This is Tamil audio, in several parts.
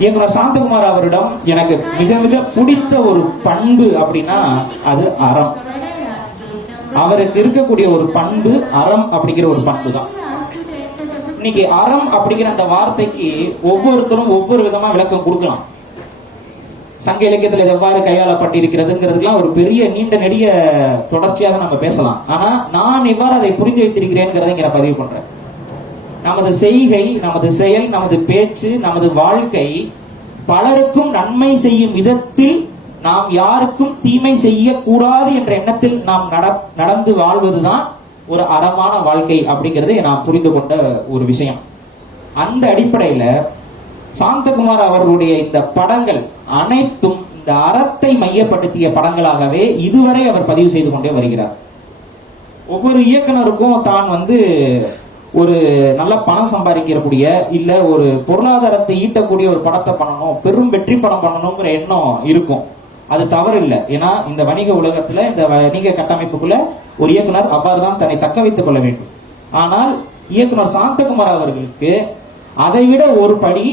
இயக்குனர் சாந்தகுமார் அவரிடம் எனக்கு மிக மிக பிடித்த ஒரு பண்பு அப்படின்னா அது அறம். அவருக்கு இருக்கக்கூடிய ஒரு பண்பு அறம் அப்படிங்கிற ஒரு பண்பு தான். இன்னைக்கு அறம் அப்படிங்கிற அந்த வார்த்தைக்கு ஒவ்வொருத்தரும் ஒவ்வொரு விதமா விளக்கம் கொடுக்கலாம். சங்க இலக்கியத்தில் இது எவ்வாறு கையாளப்பட்டிருக்கிறதுங்கிறதுக்கெல்லாம் ஒரு பெரிய நீண்ட நெடிய தொடர்ச்சியாக நம்ம பேசலாம். ஆனா நான் எவ்வாறு அதை புரிந்து வைத்திருக்கிறேங்கிறத இங்க நான் பதிவு பண்றேன். நமது செய்கை, நமது செயல், நமது பேச்சு, நமது வாழ்க்கை பலருக்கும் நன்மை செய்யும் விதத்தில் நாம் யாருக்கும் தீமை செய்யக்கூடாது என்ற எண்ணத்தில் நாம் நடந்து வாழ்வதுதான் ஒரு அறமான வாழ்க்கை அப்படிங்கறதை நான் புரிந்து கொண்ட ஒரு விஷயம். அந்த அடிப்படையில சாந்தகுமார் அவர்களுடைய இந்த படங்கள் அனைத்தும் இந்த அறத்தை மையப்படுத்திய படங்களாகவே இதுவரை அவர் பதிவு செய்து கொண்டே வருகிறார். ஒவ்வொரு இயக்குனருக்கும் தான் ஒரு நல்ல பணம் சம்பாதிக்கக்கூடிய இல்ல ஒரு பொருளாதாரத்தை ஈட்டக்கூடிய ஒரு படத்தை பண்ணணும், பெரும் வெற்றி படம் பண்ணணுங்கிற எண்ணம் இருக்கும். அது தவறு இல்லை. ஏன்னா இந்த வணிக உலகத்துல, இந்த வணிக கட்டமைப்புக்குள்ள ஒரு இயக்குனர் அவ்வாறு தான் தன்னை தக்க வைத்துக் கொள்ள வேண்டும். ஆனால் இயக்குனர் சாந்தகுமார் அவர்களுக்கு அதைவிட ஒரு படி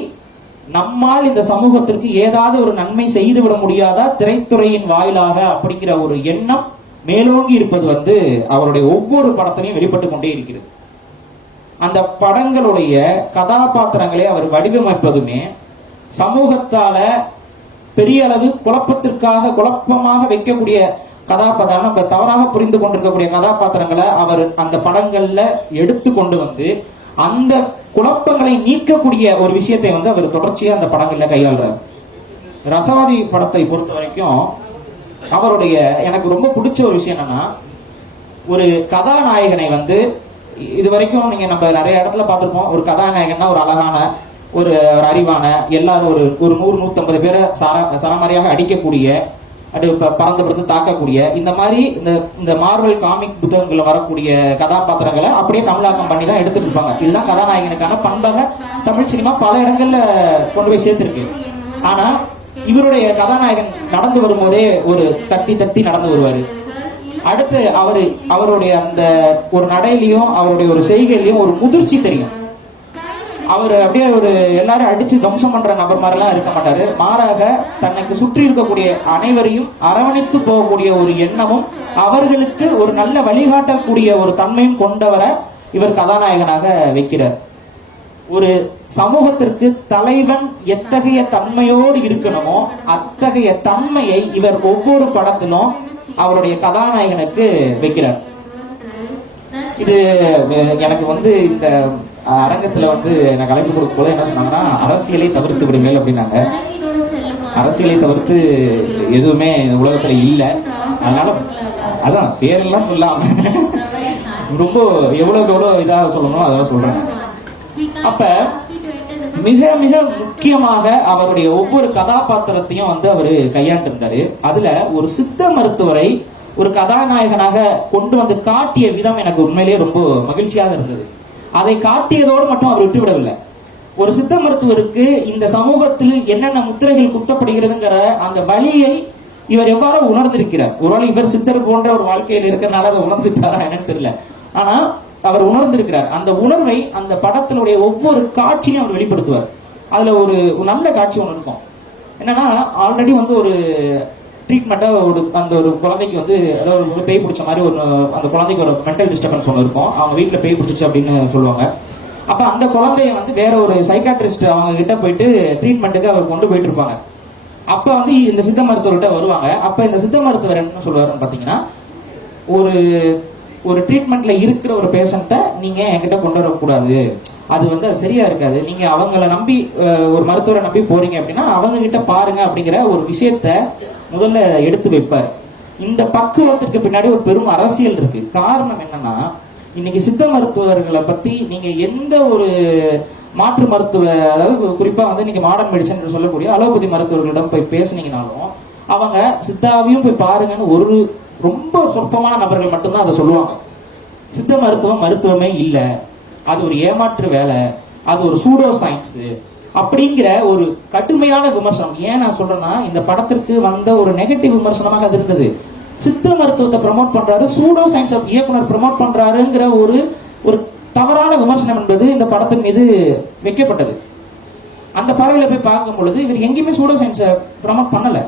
நம்மால் இந்த சமூகத்திற்கு ஏதாவது ஒரு நன்மை செய்துவிட முடியாதா திரைத்துறையின் வாயிலாக அப்படிங்கிற ஒரு எண்ணம் மேலோங்கி இருப்பது அவருடைய ஒவ்வொரு படத்திலையும் வெளிப்பட்டு கொண்டே இருக்கிறது. அந்த படங்களுடைய கதாபாத்திரங்களை அவர் வடிவமைப்பதுமே சமூகத்தால பெரிய அளவு குழப்பமாக வைக்கக்கூடிய கதாபாத்திரம், நம்ம தவறாக புரிந்து கொண்டிருக்கக்கூடிய கதாபாத்திரங்களை அவர் அந்த படங்கள்ல எடுத்து கொண்டு அந்த குழப்பங்களை நீக்கக்கூடிய ஒரு விஷயத்தை அவர் தொடர்ச்சியா அந்த படங்கள்ல கையாளுறார். ரசவாதி படத்தை பொறுத்த வரைக்கும் அவருடைய எனக்கு ரொம்ப பிடிச்ச ஒரு விஷயம் என்னன்னா, ஒரு கதாநாயகனை இது வரைக்கும் நீங்க நம்ம நிறைய இடத்துல பார்த்திருப்போம். ஒரு கதாநாயகன்னா ஒரு அழகான, ஒரு அறிவான, எல்லாரும் ஒரு 100-150 பேரை சரமாரியாக அடிக்கக்கூடிய, பறந்து தாக்கக்கூடிய, இந்த மாதிரி இந்த மார்வல் காமிக் புத்தகங்கள்ல வரக்கூடிய கதாபாத்திரங்களை அப்படியே தமிழாக்கம் பண்ணி தான் எடுத்துட்டு இருப்பாங்க. இதுதான் கதாநாயகனுக்கான பண்பாக தமிழ் சினிமா பல இடங்கள்ல கொண்டு போய் சேர்த்திருக்கு. ஆனா இவருடைய கதாநாயகன் நடந்து வரும்போதே ஒரு தட்டி நடந்து வருவாரு. அடுத்து அவருடைய அந்த ஒரு நடையிலையும் அவருடைய ஒரு செய்கையிலையும் ஒரு முதிர்ச்சி தெரியும். அவர் அப்படியே எல்லாரும் அடிச்சு தம்சம் பண்ற நபர் மாதிரிலாம் இருக்க மாட்டாரு. மாறாக தனக்கு சுற்றி இருக்கக்கூடிய அனைவரையும் அரவணைத்து போகக்கூடிய ஒரு எண்ணமும் அவர்களுக்கு ஒரு நல்ல வழிகாட்டக்கூடிய ஒரு தன்மையும் கொண்டவரை இவர் கதாநாயகனாக வைக்கிறார். ஒரு சமூகத்திற்கு தலைவன் எத்தகைய தன்மையோடு இருக்கணுமோ அத்தகைய தன்மையை இவர் ஒவ்வொரு படத்திலும் அவருடைய கதாநாயகனுக்கு வைக்கிறார். இது எனக்கு இந்த அரங்கத்துல நான் கலைப்பு கொடுக்கும் போது என்ன சொன்னாங்கன்னா, அரசியலை தவிர்த்து விடுங்கள் அப்படின்னாங்க. அரசியலை தவிர்த்து எதுவுமே உலகத்துல இல்லை. அதனால அதான் பேரெல்லாம் சொல்லாம ரொம்ப எவ்வளவு இதாக சொல்லணும் அதெல்லாம் சொல்றேன். அப்ப மிக மிக முக்கியமாக அவருடைய ஒவ்வொரு கதாபாத்திரத்தையும் அவரு கையாண்டு இருந்தாரு. அதுல ஒரு சித்த மருத்துவரை ஒரு கதாநாயகனாக கொண்டு காட்டிய விதம் எனக்கு உண்மையிலேயே ரொம்ப மகிழ்ச்சியாக இருந்தது. அதை காட்டியதோடு மட்டும் அவர் விட்டுவிடவில்லை. ஒரு சித்த மருத்துவருக்கு இந்த சமூகத்தில் என்னென்ன முத்திரைகள் குத்தப்படுகிறதுங்கிற அந்த வழியை இவர் எவ்வாறு உணர்ந்திருக்கிறார். ஒருவேளை இவர் சித்தர் போன்ற ஒரு வாழ்க்கையில் இருக்கிறனால அதை உணர்ந்துட்டாரா என்னன்னு தெரியல. ஆனா அவர் உணர்ந்திருக்கிறார். அந்த உணர்வை அந்த படத்தினுடைய ஒவ்வொரு காட்சியும் அவர் வெளிப்படுத்துவார். அதுல ஒரு நல்ல காட்சி ஒன்று இருக்கும். என்னன்னா, ஆல்ரெடி ஒரு ட்ரீட்மெண்ட்டா அந்த ஒரு குழந்தைக்கு ஏதாவது ஒரு பேய் பிடிச்ச மாதிரி அந்த குழந்தைக்கு ஒரு மென்டல் டிஸ்டர்பன்ஸ் ஒன்று இருக்கும். அவங்க வீட்டுல பேய் பிடிச்சிச்சு அப்படின்னு சொல்லுவாங்க. அப்ப அந்த குழந்தைய வேற ஒரு சைக்காட்ரிஸ்ட் அவங்க கிட்ட போயிட்டு ட்ரீட்மெண்ட்டுக்கு அவர் கொண்டு போயிட்டு இருப்பாங்க. அப்ப இந்த சித்த மருத்துவர்கிட்ட வருவாங்க. அப்ப இந்த சித்த மருத்துவர் என்ன சொல்லுவாருன்னு பாத்தீங்கன்னா, ஒரு ட்ரீட்மெண்ட்ல இருக்கிற ஒரு பேஷண்ட்டை நீங்க என்கிட்ட கொண்டு வரக்கூடாது, அது சரியா இருக்காது. நீங்க அவங்கள நம்பி ஒரு மருத்துவரை நம்பி போறீங்க அப்படின்னா அவங்க கிட்ட பாருங்க அப்படிங்கிற ஒரு விஷயத்த முதல்ல எடுத்து வைப்பாரு. இந்த பக்குவத்திற்கு பின்னாடி ஒரு பெரும் அரசியல் இருக்கு. காரணம் என்னன்னா, இன்னைக்கு சித்த மருத்துவர்களை பத்தி நீங்க எந்த ஒரு மாற்று மருத்துவ, அதாவது குறிப்பா நீங்க மாடர்ன் மெடிசன் சொல்லக்கூடிய அலோபதி மருத்துவர்களிடம் போய் பேசுனீங்கனாலும் அவங்க சித்தாவையும் போய் பாருங்கன்னு ஒரு ரொம்ப சொற்பமான நபர்கள் மட்டும்தான் அதை சொல்லுவாங்க. சித்த மருத்துவமே இல்லை, அது ஒரு ஏமாற்று வேலை, அது ஒரு சூடோ சயின்ஸ் அப்படிங்கிற ஒரு கடுமையான விமர்சனம். ஏன் நான் சொல்றேன்னா, இந்த படத்திற்கு ஒரு நெகட்டிவ் விமர்சனமாக அது இருந்தது. சித்த மருத்துவத்தை ப்ரமோட் பண்றாரு, சூடோ சயின்ஸ் இயக்குனர் ப்ரமோட் பண்றாருங்கிற ஒரு தவறான விமர்சனம் என்பது இந்த படத்தின் மீது வைக்கப்பட்டது. அந்த பார்வையில போய் பார்க்கும் பொழுது இவர் எங்கேயுமே சூடோ சயின்ஸை ப்ரமோட் பண்ணல.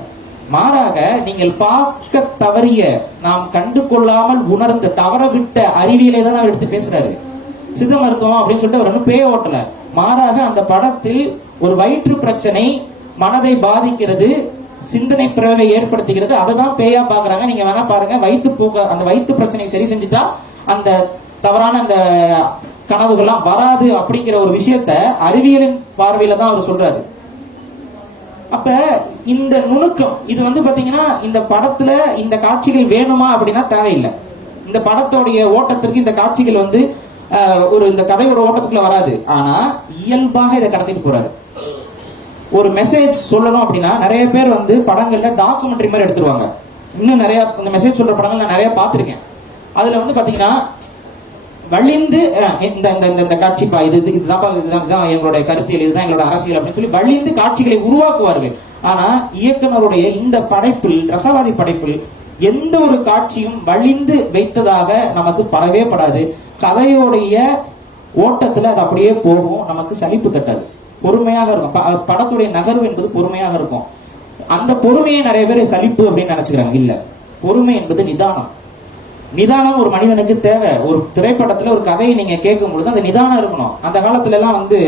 மாறாக நீங்கள் பார்க்க தவறிய, நாம் கண்டு கொள்ளாமல் உணர்ந்த, தவற விட்ட அறிவியலை தான் அவர் எடுத்து பேசுறாரு. சித்த மருத்துவம் அப்படின்னு சொல்லிட்டு அவர் ஒன்றும் பேய ஓட்டல. மாறாக அந்த படத்தில் ஒரு வயிற்று பிரச்சனை மனதை பாதிக்கிறது, சிந்தனை பிறவை ஏற்படுத்துகிறது, அதை தான் பேயா பாக்குறாங்க. நீங்க வேணா பாருங்க, வயிற்று போக்க, அந்த வயிற்று பிரச்சனை சரி செஞ்சுட்டா அந்த தவறான அந்த கனவுகள்லாம் வராது அப்படிங்கிற ஒரு விஷயத்த அறிவியலின் பார்வையில தான் அவர் சொல்றாரு. அப்ப இந்த நுணுக்கம் இது வந்து பாத்தீங்கன்னா இந்த படத்துல இந்த காட்சிகள் வேணுமா அப்படின்னா தேவையில்லை. இந்த படத்தோடைய ஓட்டத்திற்கு இந்த காட்சிகள் வந்து ஒரு இந்த கதை ஒரு ஓட்டத்துக்குள்ள வராது. ஆனா இயல்பாக இதை கடத்திட்டு போறாரு. ஒரு மெசேஜ் சொல்லணும் அப்படின்னா நிறைய பேர் வந்து படங்கள்ல டாக்குமெண்ட்ரி மாதிரி எடுத்துருவாங்க. இன்னும் நிறைய இந்த மெசேஜ் சொல்ற படங்கள் நான் நிறைய பார்த்திருக்கேன். அதுல வந்து பாத்தீங்கன்னா வழிந்து இந்த இந்த காட்சிப்பா இதுதான் எங்களுடைய கருத்தியல், இதுதான் எங்களோட அரசியல் அப்படின்னு சொல்லி வழிந்து காட்சிகளை உருவாக்குவார்கள். ஆனா இயக்குனருடைய இந்த படைப்பில், ரசவாதி படைப்பில் எந்த ஒரு காட்சியும் வழிந்து வைத்ததாக நமக்கு படவே படாது. கதையோடைய ஓட்டத்துல அது அப்படியே போகும், நமக்கு சலிப்பு தட்டாது, பொறுமையாக இருக்கும். படத்துடைய நகர்வு என்பது பொறுமையாக இருக்கும். அந்த பொறுமையை நிறைய பேர் சலிப்பு அப்படின்னு நினைச்சுக்கிறாங்க. இல்ல, பொறுமை என்பது நிதானம். நிதானம் ஒரு மனிதனுக்கு தேவை. ஒரு திரைப்படத்துல ஒரு கதையை நீங்க கேட்கும் பொழுது அந்த நிதானம் இருக்கணும். அந்த காலத்துல எல்லாம் வந்து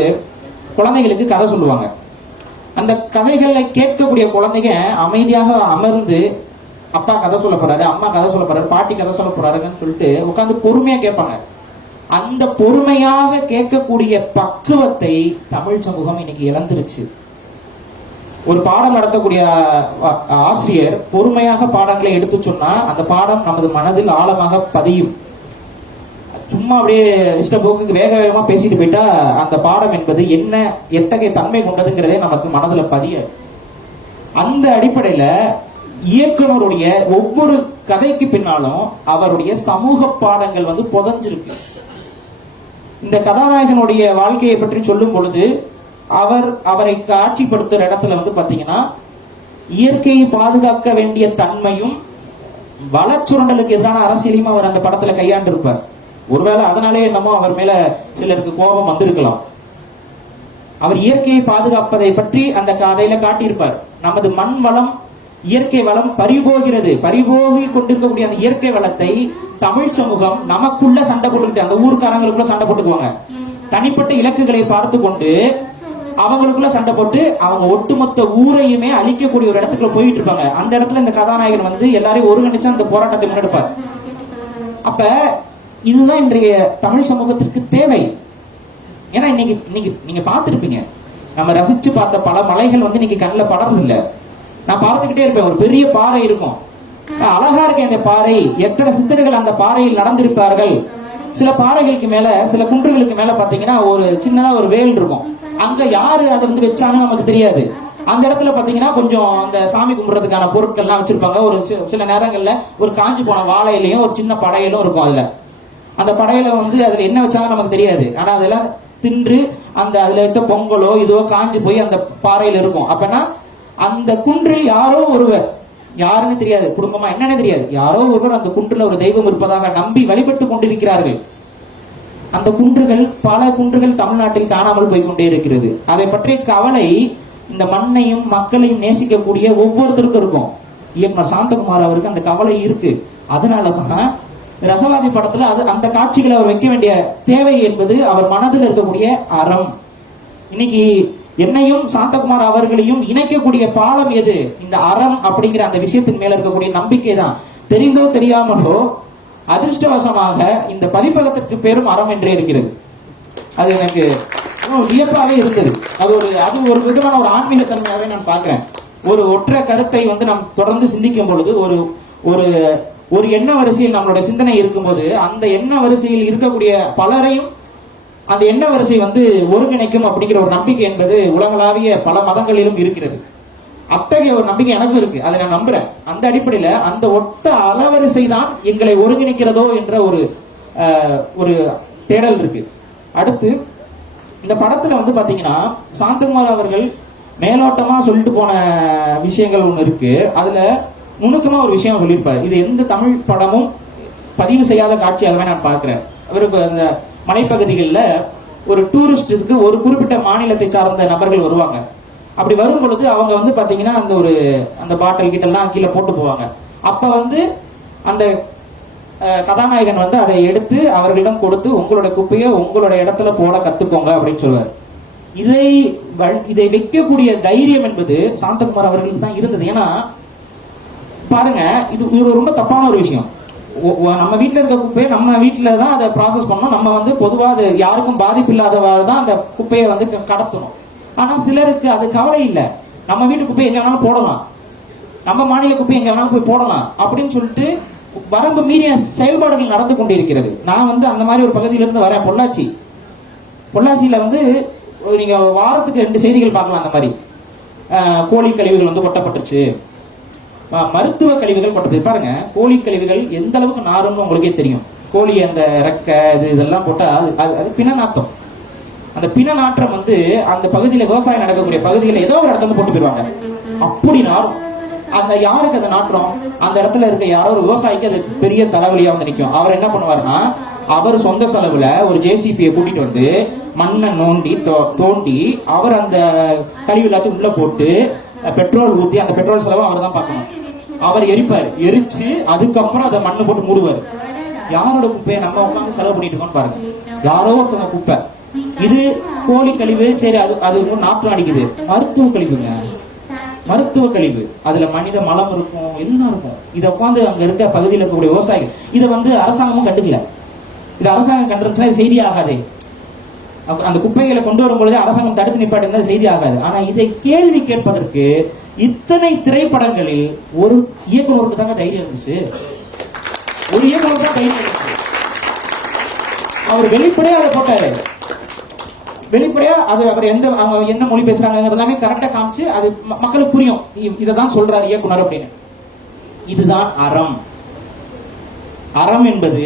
குழந்தைகளுக்கு கதை சொல்லுவாங்க. அந்த கதைகளை கேட்கக்கூடிய குழந்தைங்க அமைதியாக அமர்ந்து அப்பா கதை சொல்ல போறாரு, அம்மா கதை சொல்ல போறாரு, பாட்டி கதை சொல்ல போறாருன்னு சொல்லிட்டு உட்காந்து பொறுமையா கேட்பாங்க. அந்த பொறுமையாக கேட்கக்கூடிய பக்குவத்தை தமிழ் சமூகம் இன்னைக்கு இழந்துருச்சு. ஒரு பாடம் நடத்தக்கூடிய ஆசிரியர் பொறுமையாக பாடங்களை எடுத்து சொன்னா அந்த பாடம் நமது மனதில் ஆழமாக பதியும். சும்மா அப்படியே இஷ்டப்போக்கு வேக வேகமா பேசிட்டு போயிட்டா அந்த பாடம் என்பது என்ன, எத்தகைய தன்மை கொண்டதுங்கிறதே நமக்கு மனதுல பதிய. அந்த அடிப்படையில இயக்குனருடைய ஒவ்வொரு கதைக்கு பின்னாலும் அவருடைய சமூக பாடங்கள் வந்து புதஞ்சிருக்கு. இந்த கதாநாயகனுடைய வாழ்க்கையை பற்றி சொல்லும் பொழுது அவரை காட்சிப்படுத்துற இடத்துல வந்து பாத்தீங்கன்னா இயற்கையை பாதுகாக்க வேண்டிய தன்மையும் வளச்சுரண்டலுக்கு எதிரான அரசியலையும் அவர் அந்த படத்துல கையாண்டு இருப்பார். ஒருவேளை அதனாலே என்னமோ அவர் மேல சிலருக்கு கோபம் வந்திருக்கலாம். அவர் இயற்கையை பாதுகாப்பதை பற்றி அந்த கதையில காட்டியிருப்பார். நமது மண் வளம், இயற்கை வளம் பறிபோகிறது, பறிபோகி கொண்டிருக்கக்கூடிய அந்த இயற்கை வளத்தை தமிழ் சமூகம் நமக்குள்ள சண்டை போட்டுக்கிட்டு, அந்த ஊருக்காரங்களுக்குள்ள சண்டை போட்டுக்குவாங்க. தனிப்பட்ட இலக்குகளை பார்த்து கொண்டு அவங்களுக்குள்ள சண்டை போட்டு அவங்க ஒட்டுமொத்த ஊரையுமே அழிக்கக்கூடிய ஒரு இடத்துக்குள்ள போயிட்டு இருப்பாங்க. அந்த இடத்துல இந்த கதாநாயகன் வந்து எல்லாரையும் ஒருங்கிணைச்சு அந்த போராட்டத்தை முன்னெடுப்பார். அப்ப இதுதான் இன்றைய தமிழ் சமூகத்திற்கு தேவை. ஏன்னா இன்னைக்கு நீங்க பார்த்திருப்பீங்க, நம்ம ரசிச்சு பார்த்த பல மலைகள் வந்து இன்னைக்கு கண்ணில் படறது இல்லை. நான் பார்த்துக்கிட்டே இருப்பேன். ஒரு பெரிய பாறை இருக்கும், அழகா இருக்கேன் இந்த பாறை, எத்தனை சித்தர்கள் அந்த பாறையில் நடந்திருப்பார்கள். சில பாறைகளுக்கு மேல, சில குன்றுகளுக்கு மேல பாத்தீங்கன்னா ஒரு சின்னதா ஒரு வேல் இருக்கும். அங்க யாரு அதை வந்து வச்சாலும் நமக்கு தெரியாது. அந்த இடத்துல பாத்தீங்கன்னா கொஞ்சம் அந்த சாமி கும்பிடுறதுக்கான பொருட்கள்லாம் வச்சிருப்பாங்க. ஒரு சில நேரங்கள்ல ஒரு காஞ்சி போன வாழையிலையும் ஒரு சின்ன படையிலும் இருக்கும். அதுல அந்த படையில வந்து அதுல என்ன வச்சாலும் நமக்கு தெரியாது. ஆனா அதெல்லாம் தின்று அந்த அதுல வைத்த பொங்கலோ இதுவோ காஞ்சி போய் அந்த பாறையில இருக்கும். அப்பனா அந்த குன்றில் யாரோ ஒருவர், யாருன்னு தெரியாது, குடும்பமா என்னன்னு தெரியாது, யாரோ ஒருவர் அந்த குன்றுல ஒரு தெய்வம் இருப்பதாக நம்பி வழிபட்டு கொண்டிருக்கிறார்கள். அந்த குன்றுகள், பல குன்றுகள் தமிழ்நாட்டில் காணாமல் போய்கொண்டே இருக்கிறது. அதை பற்றிய கவலை இந்த மண்ணையும் மக்களையும் நேசிக்கக்கூடிய ஒவ்வொருத்தருக்கும் இருக்கும். இயக்குனர் சாந்தகுமார் அவருக்கு அந்த கவலை இருக்கு. அதனாலதான் ரசவாதி படத்துல அந்த காட்சிகளை அவர் வைக்க வேண்டிய தேவை என்பது அவர் மனதில் இருக்கக்கூடிய அறம். இன்னைக்கு என்னையும் சாந்தகுமார் அவர்களையும் இணைக்கக்கூடிய பாலம் எது? இந்த அறம் அப்படிங்கிற அந்த விஷயத்தின் மேல இருக்கக்கூடிய நம்பிக்கை தான். தெரிந்தோ தெரியாமலோ அதிர்ஷ்டவசமாக இந்த பதிப்பகத்திற்கு பேரும் அறம் என்றே இருக்கிறது. அது எனக்கு வியப்பாவே இருந்தது. அது ஒரு விதமான ஒரு ஆன்மீக தன்மையாவே நான் பார்க்கிறேன். ஒரு ஒற்றை கருத்தை வந்து நாம் தொடர்ந்து சிந்திக்கும் பொழுது ஒரு எண்ண வரிசையில் நம்மளுடைய சிந்தனை இருக்கும்போது அந்த எண்ண வரிசையில் இருக்கக்கூடிய பலரையும் அந்த எண்ண வரிசை வந்து ஒருங்கிணைக்கும் அப்படிங்கிற ஒரு நம்பிக்கை என்பது உலகளாவிய பல மதங்களிலும் இருக்கிறது. அத்தகைய ஒரு நம்பிக்கை எனக்கும் இருக்கு, அதை நான் நம்புறேன். அந்த அடிப்படையில அந்த ஒத்த அறவரிசை தான் எங்களை ஒருங்கிணைக்கிறதோ என்ற ஒரு தேடல் இருக்கு. அடுத்து இந்த படத்துல வந்து பாத்தீங்கன்னா சாந்தகுமார் அவர்கள் மேலோட்டமா சொல்லிட்டு போன விஷயங்கள் ஒண்ணு இருக்கு. அதுல நுணுக்கமா ஒரு விஷயம் சொல்லியிருப்பாரு. இது எந்த தமிழ் படமும் பதிவு செய்யாத காட்சியாகவே நான் பார்க்கிறேன். அவருக்கு அந்த மலைப்பகுதிகளில் ஒரு டூரிஸ்டுக்கு ஒரு குறிப்பிட்ட மாநிலத்தை சார்ந்த நபர்கள் வருவாங்க. அப்படி வரும் பொழுது அவங்க வந்து பாத்தீங்கன்னா அந்த பாட்டில் கிட்டெல்லாம் கீழே போட்டு போவாங்க. அப்ப வந்து அந்த கதாநாயகன் வந்து அதை எடுத்து அவர்களிடம் கொடுத்து உங்களோட குப்பையை உங்களோட இடத்துல போட கத்துக்கோங்க அப்படின்னு சொல்லுவார். இதை வைக்கக்கூடிய தைரியம் என்பது சாந்தகுமார் அவர்களுக்கு தான் இருந்தது. ஏன்னா பாருங்க, இது ரொம்ப தப்பான ஒரு விஷயம். நம்ம வீட்டுல இருக்க குப்பையை நம்ம வீட்டுல தான் அதை ப்ராசஸ் பண்ணணும். நம்ம வந்து பொதுவா அது யாருக்கும் பாதிப்பு இல்லாதவாறு தான் அந்த குப்பையை வந்து கடத்தணும். ஆனா சிலருக்கு அது கவலை இல்லை. நம்ம வீட்டு குப்பையை எங்க வேணாலும் போடலாம், நம்ம மாநில குப்பையை எங்க வேணாலும் போய் போடலாம் அப்படின்னு சொல்லிட்டு வரம்பு மீறிய செயல்பாடுகள் நடந்து கொண்டிருக்கிறது. நான் வந்து அந்த மாதிரி ஒரு பகுதியிலிருந்து வரேன். பொள்ளாச்சியில வந்து நீங்க வாரத்துக்கு 2 செய்திகள் பார்க்கலாம். அந்த மாதிரி கோழி கழிவுகள் வந்து கொட்டப்பட்டுருச்சு, மருத்துவ கழிவுகள் கொட்டப்பட்டு. பாருங்க, கோழி கழிவுகள் எந்த அளவுக்கு நாருன்னு உங்களுக்கே தெரியும். கோழி அந்த ரெக்கை இதெல்லாம் போட்டா அது பிண நாத்தம். அந்த பிண நாற்றம் வந்து அந்த பகுதியில விவசாயம் நடக்கக்கூடிய பகுதியில் ஏதோ ஒரு இடத்துல போட்டு போயிடுவாங்க. அப்படி நாரும். அந்த யாருக்கு அந்த நாற்றம், அந்த இடத்துல இருக்க யாரோ ஒரு விவசாயிக்கு அது பெரிய தலைவலியா வந்து நிற்கும். அவர் என்ன பண்ணுவாருன்னா, அவர் சொந்த செலவுல ஒரு ஜேசிபியை கூட்டிட்டு வந்து மண்ணை தோண்டி அவர் அந்த கழிவு எல்லாத்தையும் உள்ள போட்டு பெட்ரோல் ஊத்தி, அந்த பெட்ரோல் செலவை அவர் தான் பார்க்கணும். அவர் எரிப்பார். எரிச்சு அதுக்கப்புறம் அதை மண்ணு போட்டு மூடுவார். யாரோட குப்பையை நம்ம உட்காந்து செலவு பண்ணிட்டு இருக்கோம்னு பாருங்க. யாரோ ஒருத்தவங்க குப்பை. இது கோழி கழிவு, சரி, அது நாற்றம் அடிக்குது. மருத்துவ கழிவுங்க, மருத்துவ கழிவு. அதுல மனித மலம் இருக்கும், எல்லாம் இருக்கும். இதை உட்காந்து அங்க இருக்க பகுதியில் இருக்கக்கூடிய விவசாயிகள் இதை வந்து அரசாங்கமும் கண்டுக்கல. இது அரசாங்கம் கண்டுருச்சுன்னா இது செய்தி ஆகாது. அந்த குப்பைகளை கொண்டு வரும் பொழுது அரசாங்கம் தடுத்து நிப்பாட்டு செய்தி ஆகாது. ஆனா இதை கேள்வி கேட்பதற்கு இத்தனை திரைப்படங்களில் ஒரு இயக்குநருக்கு தாங்க தைரியம் இருந்துச்சு. ஒரு இயக்குநருக்கு தான் தைரியம் இருந்துச்சு. அவர் வெளிப்படையா அதை போட்டாரு. வெளிப்படையா அவர் அவங்க என்ன மொழி பேசுறாங்க எல்லாமே கரெக்டா காமிச்சு அது மக்களுக்கு புரியும். இதைதான் சொல்றாரு இயக்குனர் அப்படின்னு. இதுதான் அறம். அறம் என்பது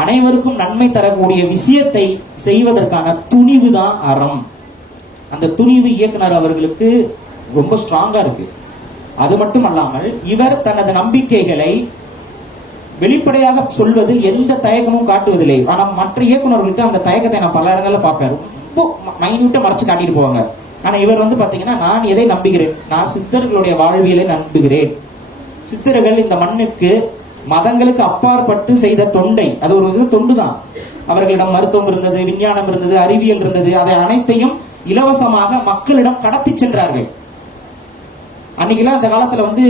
அனைவருக்கும் நன்மை தரக்கூடிய விஷயத்தை செய்வதற்கான துணிவு தான் அறம். அந்த துணிவு இயக்குனர் அவர்களுக்கு ரொம்ப ஸ்ட்ராங்கா இருக்கு. அது மட்டும் அல்லாமல் இவர் தனது நம்பிக்கைகளை வெளிப்படையாக சொல்வதில் எந்த தயக்கமும் காட்டுவதில்லை. ஆனா மற்ற இயக்குநர்கள்ட்ட அந்த தயக்கத்தை நான் பல இடங்கள்ல பார்ப்பேன். ரொம்ப மைன்யூட்டா மறைச்சு காட்டிட்டு போவாங்க. ஆனா இவர் வந்து பாத்தீங்கன்னா, நான் எதை நம்புகிறேன், நான் சித்தர்களுடைய வாழ்வியலை நம்புகிறேன். சித்தர்கள் இந்த மண்ணுக்கு மதங்களுக்கு அப்பாற்பட்டு செய்த தொண்டை, அது ஒரு தொண்டு தான். அவர்களிடம் மருத்துவம் இருந்தது, விஞ்ஞானம் இருந்தது, அறிவியல் இருந்தது. அதை அனைத்தையும் இலவசமாக மக்களிடம் கடத்தி சென்றார்கள். அன்னைக்கெல்லாம் அந்த காலத்துல வந்து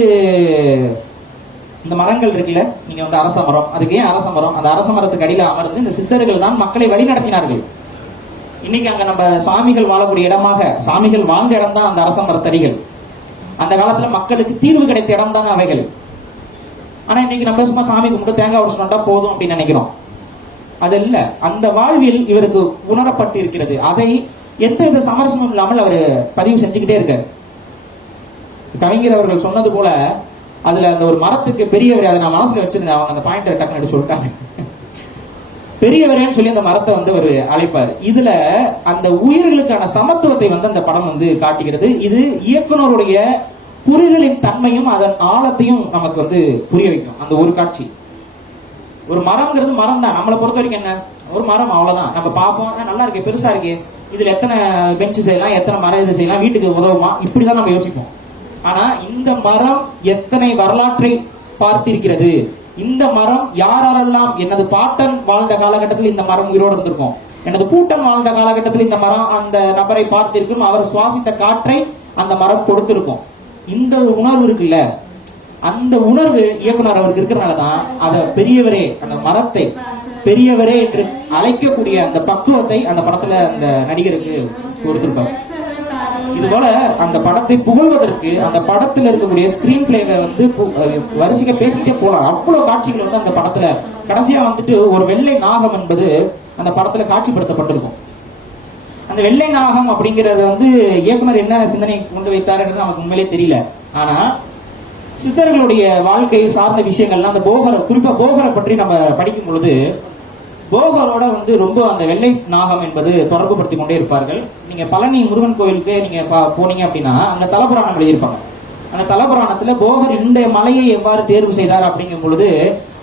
இந்த மரங்கள் இருக்குல்ல, நீங்க வந்து அரச மரம், அதுக்கு ஏன் அரச மரம், அந்த அரச மரத்துக்கு அடியில அமர்ந்து இந்த சித்தர்கள் தான் மக்களை வழி நடத்தினார்கள். இன்னைக்கு அங்க நம்ம சாமிகள் வாழக்கூடிய இடமாக, சாமிகள் வாழ்ந்த இடம் தான் அந்த அரச மரத்தடிகள். அந்த காலத்துல மக்களுக்கு தீர்வு கிடைத்த இடம் தான் அவைகள். ஆனா இன்னைக்கு நம்ம சும்மா சாமி கும்பிட்டு தேங்காய் உடச்சுட்டா போதும் அப்படின்னு நினைக்கிறோம். அது இல்ல, அந்த வாழ்வில் இவருக்கு உணரப்பட்டு இருக்கிறது. அதை எந்தவித சமரசமும் இல்லாமல் அவர் பதிவு செஞ்சுக்கிட்டே இருக்காரு. கவிஞர் அவர்கள் சொன்னது போல அதுல அந்த ஒரு மரத்துக்கு பெரியவர், அதை நான் மனசுல வச்சிருந்தேன், அவங்க அந்த பாயிண்ட் டக்குன்னு சொல்லிட்டாங்க. பெரியவரேன்னு சொல்லி அந்த மரத்தை வந்து அவர் அழைப்பார். இதுல அந்த உயிர்களுக்கான சமத்துவத்தை வந்து அந்த படம் வந்து காட்டுகிறது. இது இயக்குனருடைய புரிதலின் தன்மையும் அதன் ஆழத்தையும் நமக்கு வந்து புரிய வைக்கும். அந்த ஒரு காட்சி, ஒரு மரம்ங்கிறது மரம் தான். நம்மளை பொறுத்த வரைக்கும் என்ன, ஒரு மரம், அவ்வளவுதான். நம்ம பார்ப்போம், நல்லா இருக்கு, பெருசா இருக்கு, இதுல எத்தனை பெஞ்சு செய்யலாம், எத்தனை மரம் இது செய்யலாம், வீட்டுக்கு உதவுமா, இப்படிதான் நம்ம யோசிப்போம். ஆனா இந்த மரம் எத்தனை வரலாற்றை பார்த்திருக்கிறது, இந்த மரம் யாரெல்லாம், எனது பாட்டன் வாழ்ந்த காலகட்டத்தில் இந்த மரம் உயிரோடு இருந்திருக்கும், எனது பூட்டன் வாழ்ந்த காலகட்டத்தில் இந்த மரம் அந்த நபரை பார்த்திருக்கும், அவர் சுவாசித்த காற்றை அந்த மரம் கொடுத்திருக்கும். இந்த உணர்வு இருக்குல்ல, அந்த உணர்வு இயக்குனர் அவருக்கு இருக்கிறனாலதான் அதை பெரியவரே, அந்த மரத்தை பெரியவரே என்று அழைக்கக்கூடிய அந்த பக்குவத்தை அந்த படத்துல அந்த நடிகருக்கு கொடுத்திருப்பார். இது போல அந்த படத்தை புகழ்வதற்கு அந்த படத்துல இருக்கக்கூடிய ஸ்கிரீன் பிளேவை வந்து வரிசைக்க பேசிட்டே போலாம். அவ்வளவு காட்சிகள் வந்து அந்த படத்துல கடைசியா வந்துட்டு ஒரு வெள்ளை நாகம் என்பது அந்த படத்துல காட்சிப்படுத்தப்பட்டிருக்கும். அந்த வெள்ளை நாகம் அப்படிங்கறத வந்து இயக்குனர் என்ன சிந்தனை கொண்டு வைத்தாருன்றது நமக்கு உண்மையிலே தெரியல. ஆனா சித்தர்களுடைய வாழ்க்கை சார்ந்த விஷயங்கள்லாம் அந்த போகரை, குறிப்பா போகரை பற்றி நம்ம படிக்கும் பொழுது போகரோட வந்து ரொம்ப அந்த வெள்ளை நாகம் என்பது தொடர்பு படுத்தி கொண்டே இருப்பார்கள். நீங்க பழனி முருகன் கோயிலுக்கு நீங்க போனீங்க அப்படின்னா அந்த தலபுராணம் எழுதியிருப்பாங்க. அந்த தலபுராணத்துல போகர் இந்த மலையை எவ்வாறு தேர்வு செய்தார் அப்படிங்கும் பொழுது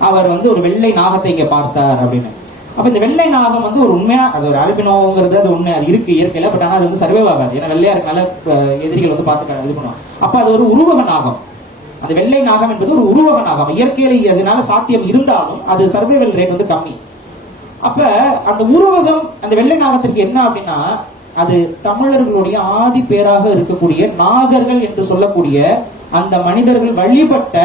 அவர் வந்து ஒரு வெள்ளை நாகத்தை இங்க பார்த்தார் அப்படின்னு. அப்ப இந்த வெள்ளை நாகம் வந்து ஒரு உண்மையா அது ஒரு ஆல்பினோங்கிறது அது உண்மை, அது இருக்கு இயற்கையில. பட் ஆனா அது வந்து சர்வே ஆகாது, ஏன்னா வெள்ளையா இருக்கனால எதிரிகள் வந்து பார்த்து இது பண்ணுவாங்க. அப்ப அது ஒரு உருவக நாகம். அந்த வெள்ளை நாகம் என்பது ஒரு உருவக நாகம். இயற்கையில அதனால சாத்தியம் இருந்தாலும் அது சர்வைவல் ரேட் வந்து கம்மி. அப்ப அந்த உருவகம் அந்த வெள்ளை நாகத்திற்கு என்ன அப்படின்னா, அது தமிழர்களுடைய ஆதி பேராக இருக்கக்கூடிய நாகர்கள் என்று சொல்லக்கூடிய அந்த மனிதர்கள் வழிபட்ட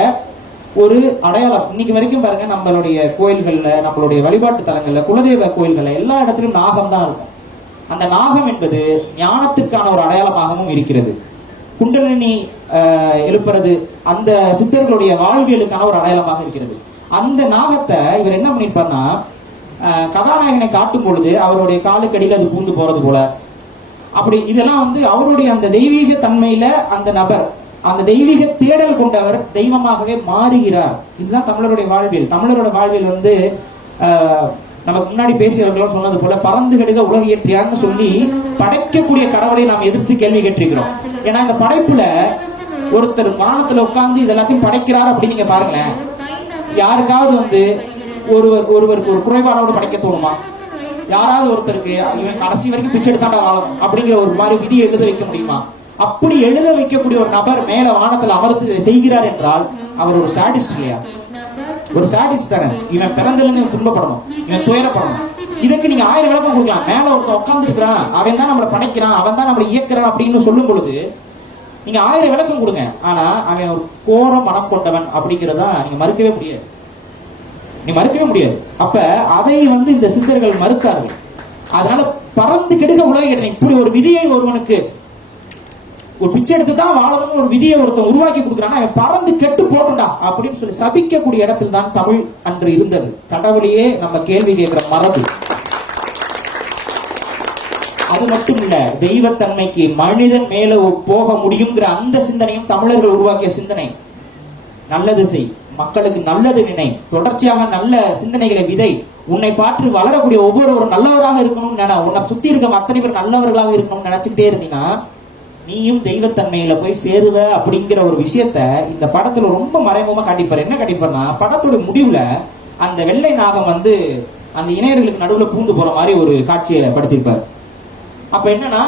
ஒரு அடையாளம். இன்னைக்கு வரைக்கும் பாருங்க, நம்மளுடைய கோயில்கள்ல, நம்மளுடைய வழிபாட்டு தலங்கள்ல, குலதெய்வ கோயில்கள்ல எல்லா இடத்திலும் நாகம் தான் இருக்கும். அந்த நாகம் என்பது ஞானத்துக்கான ஒரு அடையாளமாகவும் இருக்கிறது. குண்டலினி எழுப்புறது அந்த சித்தர்களுடைய வாழ்வியலுக்கான ஒரு அடையாளமாக இருக்கிறது. அந்த நாகத்தை இவர் என்ன பண்ணிருப்பார்னா, கதாநாயகனை காட்டும் பொழுது அவருடைய காலுக்கடியில் அது பூந்து போறது போல, அப்படி இதெல்லாம் வந்து அவருடைய அந்த தெய்வீக தன்மையில அந்த நபர் அந்த தெய்வீக தேடல் கொண்டவர் தெய்வமாகவே மாறுகிறார். இதுதான் தமிழருடைய வாழ்வியல். தமிழரோட வாழ்வியல் வந்து நமக்கு முன்னாடி பேசியவர்களும் சொன்னது போல பறந்து கெடுக உலக இயற்றியார்னு சொல்லி படைக்கக்கூடிய கடவுளை நாம் எதிர்த்து கேள்வி கேட்டிருக்கிறோம். ஏன்னா இந்த படைப்புல ஒருத்தர் வானத்துல உட்கார்ந்து இது எல்லாத்தையும் படைக்கிறார் அப்படின்னு நீங்க பாருங்களேன். யாருக்காவது வந்து ஒருவருக்கு ஒரு குறைபாடோடு படைக்க தோணுமா? யாராவது ஒருத்தருக்கு இவன் கடைசி வரைக்கும் பிச்சை எடுத்தாண்டா வாழும் அப்படிங்கிற ஒரு மாதிரி விதியை எழுத வைக்க முடியுமா? அப்படி எழுத வைக்கக்கூடிய ஒரு நபர் மேல வானத்தில் அமர்ந்து செய்கிறார் என்றால் அவர் ஒரு சாடிஸ்ட் இல்லையா? ஒரு சாடிஸ்ட் தானே. இவன் பிறந்தல இருந்து துன்பப்படணும், இவன் துயரப்படணும். இதுக்கு நீங்க 1000 விளக்கம் கொடுக்கலாம். மேல ஒருத்தன் உட்கார்ந்து இருக்கிறான், அவன் தான் நம்மளை படைக்கிறான், அவன் தான் நம்மளை இயக்குறான் அப்படின்னு சொல்லும் பொழுது நீங்க 1000 விளக்கம் கொடுங்க. ஆனா அவன் ஒரு கோர மனம் கொண்டவன் அப்படிங்கிறதா நீங்க மறுக்கவே முடியாது. நீ மறுக்கவே முடியாது. அப்ப அதை வந்து இந்த சித்தர்கள் மறுத்தார்கள். அதனால பறந்து கெடுக்க உலக இப்படி ஒரு விதியை ஒருவனுக்கு ஒரு பிச்சை எடுத்து தான் வாழணும்னு ஒரு விதியை ஒருத்தன் உருவாக்கி கொடுக்குறான்னா அவன் பறந்து கெட்டு போட்டுண்டா அப்படின்னு சொல்லி சபிக்கக்கூடிய இடத்தில் தான் தமிழ் அன்று இருந்தது. கடவுளையே நம்ம கேள்வி கேட்கிற மரபு. அது மட்டும் இல்ல, தெய்வத்தன்மைக்கு மனிதன் மேல போக முடியுங்கிற அந்த சிந்தனையும் தமிழர்கள் உருவாக்கிய சிந்தனை. நல்லது செய், மக்களுக்கு நல்லது நினை, தொடர்ச்சியாக நல்ல சிந்தனைகளை விதை, உன்னை பார்த்து வளரக்கூடிய ஒவ்வொருவரும் நல்லவராக இருக்கணும்னு நினை, உன்னை சுத்தி இருக்க அத்தனை பேர் நல்லவர்களாக இருக்கணும்னு நினைச்சுக்கிட்டே இருந்தீங்கன்னா நீயும் தெய்வத்தன்மையில போய் சேருவ அப்படிங்கிற ஒரு விஷயத்த இந்த படத்துல ரொம்ப மறைமுகமா காட்டிப்பாரு. என்ன காட்டிப்பாருன்னா, படத்தோட முடிவுல அந்த வெள்ளை நாகம் வந்து அந்த இணையர்களுக்கு நடுவுல பூந்து போற மாதிரி ஒரு காட்சியை படுத்திருப்பாரு. அப்ப என்னன்னா,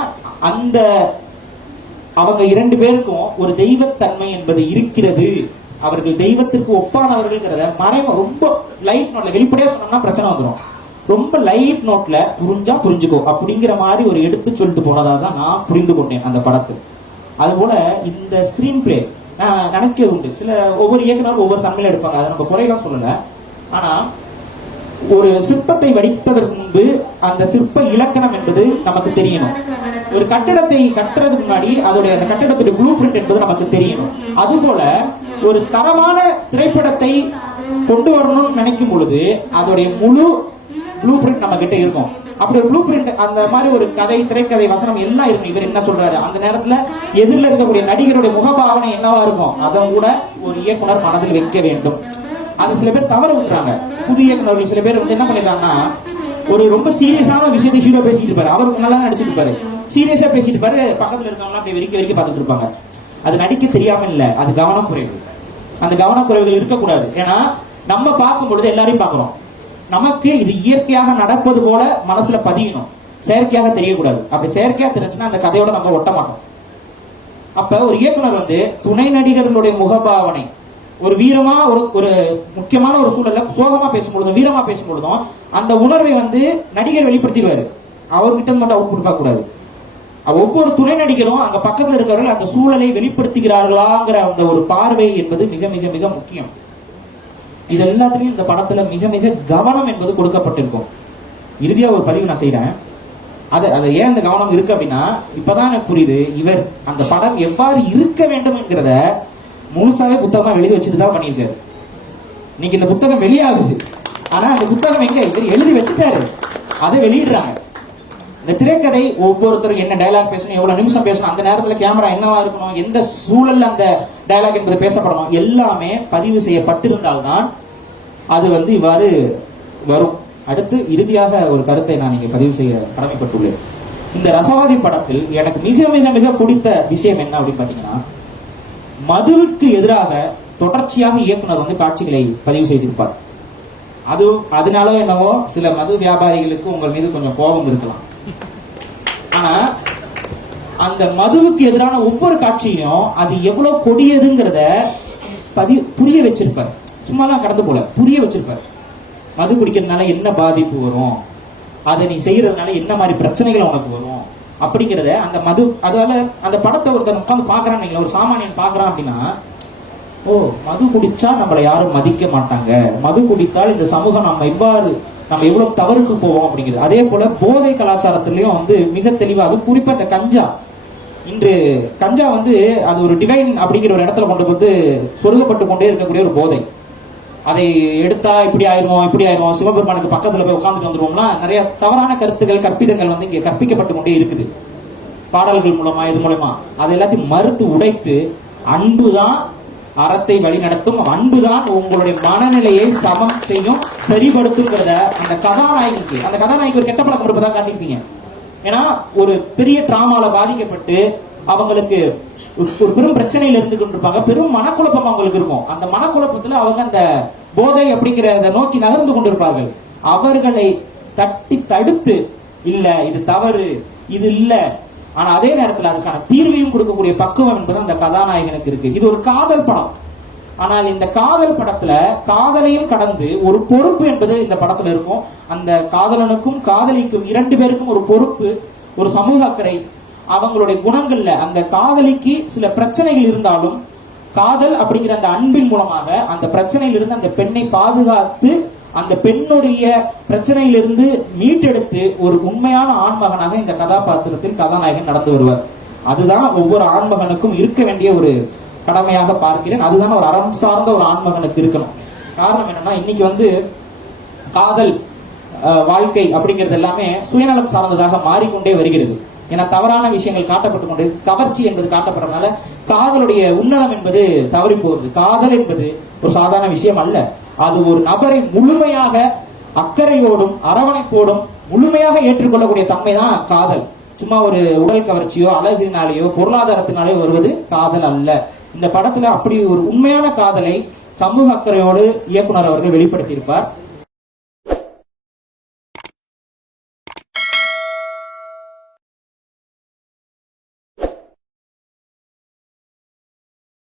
அந்த அவங்க 2 பேருக்கும் ஒரு தெய்வத்தன்மை என்பது இருக்கிறது, அவர்கள் தெய்வத்திற்கு ஒப்பானவர்கள்ங்கிறத மறைமுக ரொம்ப லைட் நோட்ல வெளிப்படையா சொன்னோம்னா பிரச்சனை வந்துடும். ரொம்ப லைட் நோட்ல புரிஞ்சா புரிஞ்சுக்கோ அப்படிங்கிற மாதிரி ஒரு எடுத்து சொல்லிட்டு போனதா தான் நான் புரிந்து கொண்டேன் அந்த படத்தில். அதுபோல இந்த ஸ்கிரீன் பிளே நான் நினைக்கிறது உண்டு. சில ஒவ்வொரு இயக்குனரும் ஒவ்வொரு தன்மையில எடுப்பாங்க, அதை நம்ம குறையெல்லாம் சொல்லல. ஆனா ஒரு சிற்பத்தை வடிப்பதற்கு முன்பு அந்த சிற்ப இலக்கணம் என்பது நமக்கு தெரியணும். ஒரு கட்டடத்தை கட்டுறதுக்கு முன்னாடி அதோட அந்த கட்டடத்துடைய ப்ளூ பிரிண்ட் என்பது நமக்கு தெரியணும். அதுபோல ஒரு தரமான திரைப்படத்தை கொண்டு வரணும்னு நினைக்கும் பொழுது அதோடைய முழு ப்ளூ பிரிண்ட் நம்ம கிட்ட இருக்கும். அப்படி ஒரு ப்ளூ பிரிண்ட், அந்த மாதிரி ஒரு கதை, திரைக்கதை, வசனம் எல்லாம் இருக்கும். இவர் என்ன சொல்றாரு, அந்த நேரத்துல எதிரில் இருக்கக்கூடிய நடிகருடைய முகபாவனை என்னவா இருக்கும் அதை கூட ஒரு இயக்குனர் மனதில் வைக்க வேண்டும். அது சில பேர் தவற விட்டுறாங்க. புது இயக்குனர்கள் சில பேர் வந்து என்ன பண்ணிடுறாங்கன்னா, ஒரு ரொம்ப சீரியஸான விஷயத்தை ஹீரோ பேசிட்டு இருப்பாரு, அவர் நல்லா தான் நடிச்சிட்டு இருப்பாரு, சீரியஸா பேசிட்டு இருப்பாரு, பக்கத்துல இருக்கவங்க அப்படியே வெறிக்க பார்த்துட்டு இருப்பாங்க. அது நடிக்க தெரியாம இல்ல, அது கவனக்குறைவு. அந்த கவனக்குறைவுகள் இருக்கக்கூடாது. ஏன்னா நம்ம பார்க்கும் பொழுது எல்லாரையும் பார்க்கிறோம், நமக்கு இது இயற்கையாக நடப்பது போல மனசுல பதியணும், செயற்கையாக தெரியக்கூடாது. அப்படி செயற்கையா தெரிஞ்சுன்னா அந்த கதையோட நம்ம ஒட்ட மாட்டோம். அப்ப ஒரு இயக்குனர் வந்து துணை நடிகர்களுடைய முகபாவனை, ஒரு வீரமா ஒரு முக்கியமான ஒரு சூழல்ல சோகமா பேசும்பொழுதும் வீரமா பேசும்பொழுதும் அந்த உணர்வை வந்து நடிகர் வெளிப்படுத்திடுவாரு. அவர்கிட்ட மட்டும் அவுட் கொடுக்க கூடாது. ஒவ்வொரு துணை நடிகரும் அங்க பக்கத்துல இருக்கிறவர்கள் அந்த சூழலை வெளிப்படுத்துகிறார்களாங்கிற அந்த ஒரு பார்வை என்பது மிக மிக மிக முக்கியம். இது எல்லாத்துலயும் இந்த படத்துல மிக மிக கவனம் என்பது கொடுக்கப்பட்டிருக்கும். இறுதியா ஒரு பதிவு நான் செய்யறேன். அது ஏன் அந்த கவனம் இருக்கு அப்படின்னா, இப்பதான் எனக்கு புரியுது, இவர் அந்த படம் எவ்வாறு இருக்க வேண்டும் என்கிறத முழுசாவே புத்தகமா எழுதி வச்சுட்டு தான் பண்ணியிருக்காரு. இன்னைக்கு இந்த புத்தகம் வெளியாகுது, ஆனா அந்த புத்தகம் எங்க இவர் எழுதி வச்சுட்டாரு, அதை வெளியிடுறாங்க. இந்த திரைக்கதை ஒவ்வொருத்தரும் என்ன டயலாக் பேசணும், எவ்வளவு நிமிஷம் பேசணும், அந்த நேரத்துல கேமரா என்னவா இருக்கணும், எந்த சூழல்ல அந்த டயலாக் என்பது பேசப்படணும், எல்லாமே பதிவு செய்யப்பட்டிருந்தால்தான் அது வந்து இவ்வாறு வரும். அடுத்து இறுதியாக ஒரு கருத்தை நான் இங்கே பதிவு செய்ய கடமைப்பட்டுள்ளேன். இந்த ரசவாதி படத்தில் எனக்கு மிக மிக மிக பிடித்த விஷயம் என்ன அப்படின்னு பாத்தீங்கன்னா, மதுவுக்கு எதிராக தொடர்ச்சியாக இயக்குனர் வந்து காட்சிகளை பதிவு செய்திருப்பார். அதனால என்னவோ சில மது வியாபாரிகளுக்கு உங்கள் மீது கொஞ்சம் கோபம் இருக்கலாம். ஆனா அந்த மதுவுக்கு எதிரான ஒவ்வொரு காட்சியும் அது எவ்வளவு கொடியதுங்கிறத புரிய வச்சிருப்பார். சும்மாலாம் கடந்து போல புரிய வச்சிருப்பார். மது குடிக்கிறதுனால என்ன பாதிப்பு வரும், அதை நீ செய்யறதுனால என்ன மாதிரி பிரச்சனைகள் உனக்கு வரும் அப்படிங்கிறத அந்த மது. அதால அந்த படத்தை ஒருத்தர் உட்காந்து பாக்குறான்னு, ஒரு சாமானியன் பாக்குறான் அப்படின்னா, ஓ மது குடிச்சா நம்மளை யாரும் மதிக்க மாட்டாங்க, மது குடித்தால் இந்த சமூகம் நம்ம எவ்வளவு தவறுக்கு போவோம் அப்படிங்கிறது. அதே போல போதை கலாச்சாரத்திலையும் மிக தெளிவா, அது குறிப்பா இந்த கஞ்சா. இன்று கஞ்சா அது ஒரு டிவைன் அப்படிங்கிற ஒரு இடத்துல கொண்டு வந்து சொருகப்பட்டு கொண்டே இருக்கக்கூடிய ஒரு போதை. அதை எடுத்தா இப்படி ஆயிரும் சிவபெருமானுக்கு பக்கத்துல போய் உட்காந்துட்டு வந்துருவோம்னா நிறைய தவறான கருத்துக்கள் கற்பிதங்கள் இங்க கற்பிக்கப்பட்டு கொண்டே இருக்குது. பாடல்கள் மூலமா இது மூலமா அதை எல்லாத்தையும் மறுத்து உடைத்து அன்புதான் அறத்தை வழி நடத்தும், அன்புதான் உங்களுடைய மனநிலையை சமம் செய்யும், சரிபடுத்துங்கிறத அந்த கதாநாயகிக்கு ஒரு கெட்ட பழக்கம் இருப்பதா காட்டிருப்பீங்க. ஏன்னா ஒரு பெரிய டிராமால பாதிக்கப்பட்டு அவங்களுக்கு ஒரு பெரும் பிரச்சனையில இருந்து கொண்டிருப்பாங்க, பெரும் மனக்குழப்பம் அவங்களுக்கு இருக்கும். அந்த மனக்குழப்பத்துல அவங்க அந்த போதை அப்படிங்கிறத நோக்கி நகர்ந்து கொண்டிருப்பார்கள். அவர்களை தடுத்து, இல்ல இது தவறு, இது இல்ல, ஆனா அதே நேரத்தில் அதுக்கான தீர்வையும் கொடுக்கக்கூடிய பக்குவம் என்பது அந்த கதாநாயகனுக்கு இருக்கு. இது ஒரு காதல் படம். ஆனால் இந்த காதல் படத்துல காதலையும் கடந்து ஒரு பொறுப்பு என்பது இந்த படத்துல இருக்கும். அந்த காதலனுக்கும் காதலிக்கும் இரண்டு பேருக்கும் ஒரு பொறுப்பு, ஒரு சமூக அக்கறை, அவங்களுடைய குணங்கள்ல. அந்த காதலிக்கு சில பிரச்சனைகள் இருந்தாலும் காதல் அப்படிங்கிற அந்த அன்பின் மூலமாக அந்த பிரச்சனையிலிருந்து அந்த பெண்ணை பாதுகாத்து அந்த பெண்ணுடைய பிரச்சனையிலிருந்து மீட்டெடுத்து ஒரு உண்மையான ஆண்மகனாக இந்த கதாபாத்திரத்தில் கதாநாயகன் நடந்து வருவார். அதுதான் ஒவ்வொரு ஆண்மகனுக்கும் இருக்க வேண்டிய ஒரு கடமையாக பார்க்கிறேன். அதுதான் ஒரு அறம் சார்ந்த ஒரு ஆண்மகனுக்கு இருக்கணும். காரணம் என்னன்னா, இன்னைக்கு காதல் வாழ்க்கை அப்படிங்கிறது எல்லாமே சுயநலம் சார்ந்ததாக மாறிக்கொண்டே வருகிறது. ஏன்னா தவறான விஷயங்கள் காட்டப்பட்டு கொண்டு, கவர்ச்சி என்பது காட்டப்படுறதுனால காதலுடைய உன்னதம் என்பது தவறி போகுது. காதல் என்பது ஒரு சாதாரண விஷயம் அல்ல. அது ஒரு நபரை முழுமையாக அக்கறையோடும் அரவணைப்போடும் முழுமையாக ஏற்றுக்கொள்ளக்கூடிய தன்மை தான் காதல். சும்மா ஒரு உடல் கவர்ச்சியோ அழகினாலேயோ பொருளாதாரத்தினாலேயோ வருவது காதல் அல்ல. இந்த படத்துல அப்படி ஒரு உண்மையான காதலை சமூக அக்கறையோடு இயக்குனர் அவர்கள் வெளிப்படுத்தியிருப்பார்.